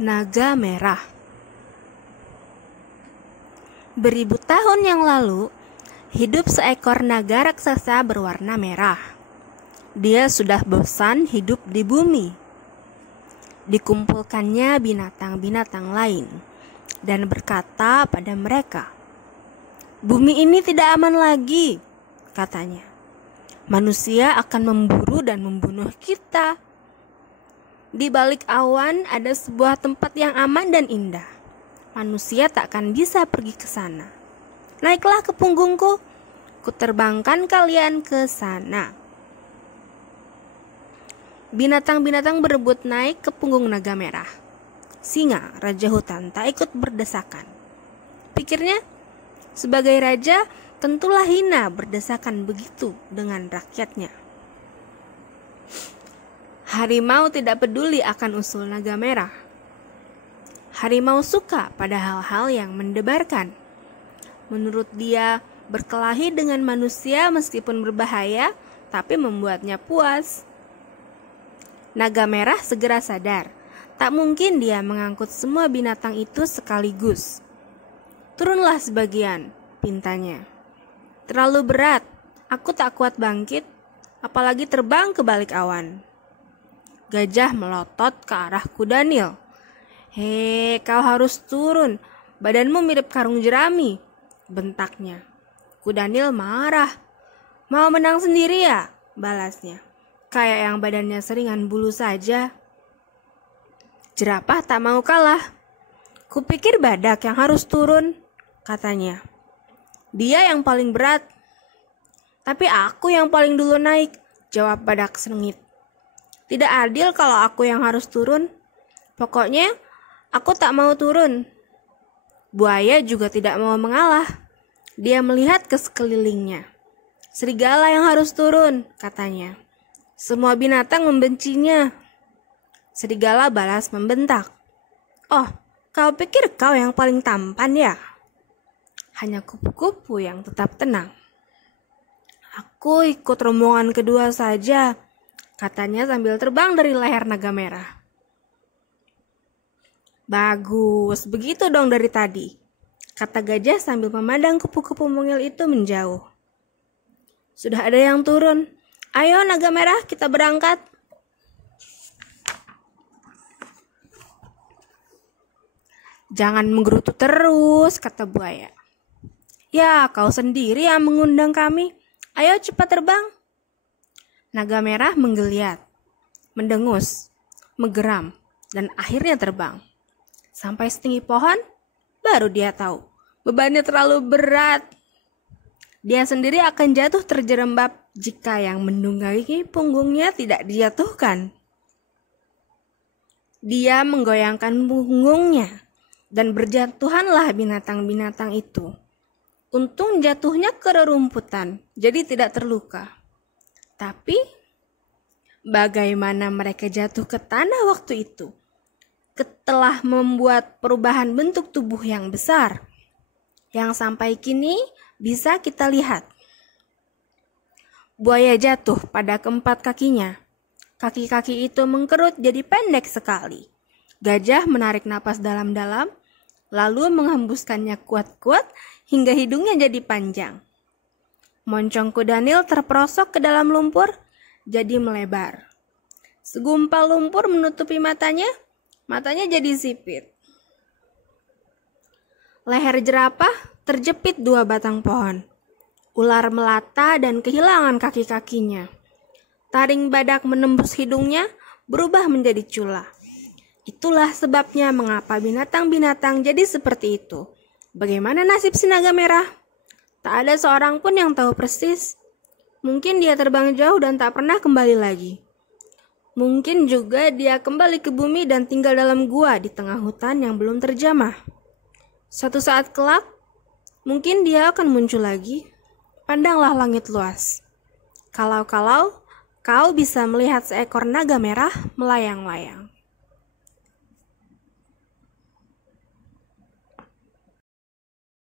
Naga merah. Beribu tahun yang lalu, hidup seekor naga raksasa berwarna merah. Dia sudah bosan hidup di bumi. Dikumpulkannya binatang-binatang lain dan berkata pada mereka, "Bumi ini tidak aman lagi," katanya. "Manusia akan memburu dan membunuh kita. Di balik awan ada sebuah tempat yang aman dan indah. Manusia tak akan bisa pergi ke sana. Naiklah ke punggungku, kuterbangkan kalian ke sana." Binatang-binatang berebut naik ke punggung naga merah. Singa, raja hutan, tak ikut berdesakan. Pikirnya, sebagai raja, tentulah hina berdesakan begitu dengan rakyatnya. Harimau tidak peduli akan usul naga merah. Harimau suka pada hal-hal yang mendebarkan. Menurut dia, berkelahi dengan manusia meskipun berbahaya, tapi membuatnya puas. Naga merah segera sadar, tak mungkin dia mengangkut semua binatang itu sekaligus. "Turunlah sebagian," pintanya. "Terlalu berat, aku tak kuat bangkit, apalagi terbang ke balik awan." Gajah melotot ke arah kuda Nil. "Hei, kau harus turun, badanmu mirip karung jerami," bentaknya. Kuda Nil marah. "Mau menang sendiri ya?" balasnya. "Kayak yang badannya seringan bulu saja." Jerapah tak mau kalah. "Kupikir badak yang harus turun," katanya. "Dia yang paling berat." "Tapi aku yang paling dulu naik," jawab badak sengit. "Tidak adil kalau aku yang harus turun. Pokoknya, aku tak mau turun." Buaya juga tidak mau mengalah. Dia melihat ke sekelilingnya. "Serigala yang harus turun," katanya. "Semua binatang membencinya." Serigala balas membentak. "Oh, kau pikir kau yang paling tampan ya?" Hanya kupu-kupu yang tetap tenang. "Aku ikut rombongan kedua saja," katanya sambil terbang dari leher naga merah. "Bagus, begitu dong dari tadi," kata gajah sambil memandang kupu-kupu mungil itu menjauh. "Sudah ada yang turun. Ayo naga merah, kita berangkat." "Jangan menggerutu terus," kata buaya. "Ya, kau sendiri yang mengundang kami. Ayo cepat terbang." Naga merah menggeliat, mendengus, menggeram, dan akhirnya terbang. Sampai setinggi pohon, baru dia tahu bebannya terlalu berat. Dia sendiri akan jatuh terjerembab jika yang menunggangi punggungnya tidak dijatuhkan. Dia menggoyangkan punggungnya, dan berjatuhanlah binatang-binatang itu. Untung jatuhnya ke rerumputan, jadi tidak terluka. Tapi, bagaimana mereka jatuh ke tanah waktu itu? Telah membuat perubahan bentuk tubuh yang besar, yang sampai kini bisa kita lihat. Buaya jatuh pada keempat kakinya. Kaki-kaki itu mengkerut jadi pendek sekali. Gajah menarik napas dalam-dalam, lalu menghembuskannya kuat-kuat hingga hidungnya jadi panjang. Moncong kuda Nil terperosok ke dalam lumpur, jadi melebar. Segumpal lumpur menutupi matanya, matanya jadi sipit. Leher jerapah terjepit 2 batang pohon. Ular melata dan kehilangan kaki-kakinya. Taring badak menembus hidungnya, berubah menjadi cula. Itulah sebabnya mengapa binatang-binatang jadi seperti itu. Bagaimana nasib si naga merah? Tak ada seorang pun yang tahu persis. Mungkin dia terbang jauh dan tak pernah kembali lagi. Mungkin juga dia kembali ke bumi dan tinggal dalam gua di tengah hutan yang belum terjamah. Suatu saat kelak, mungkin dia akan muncul lagi. Pandanglah langit luas. Kalau kau bisa melihat seekor naga merah melayang-layang.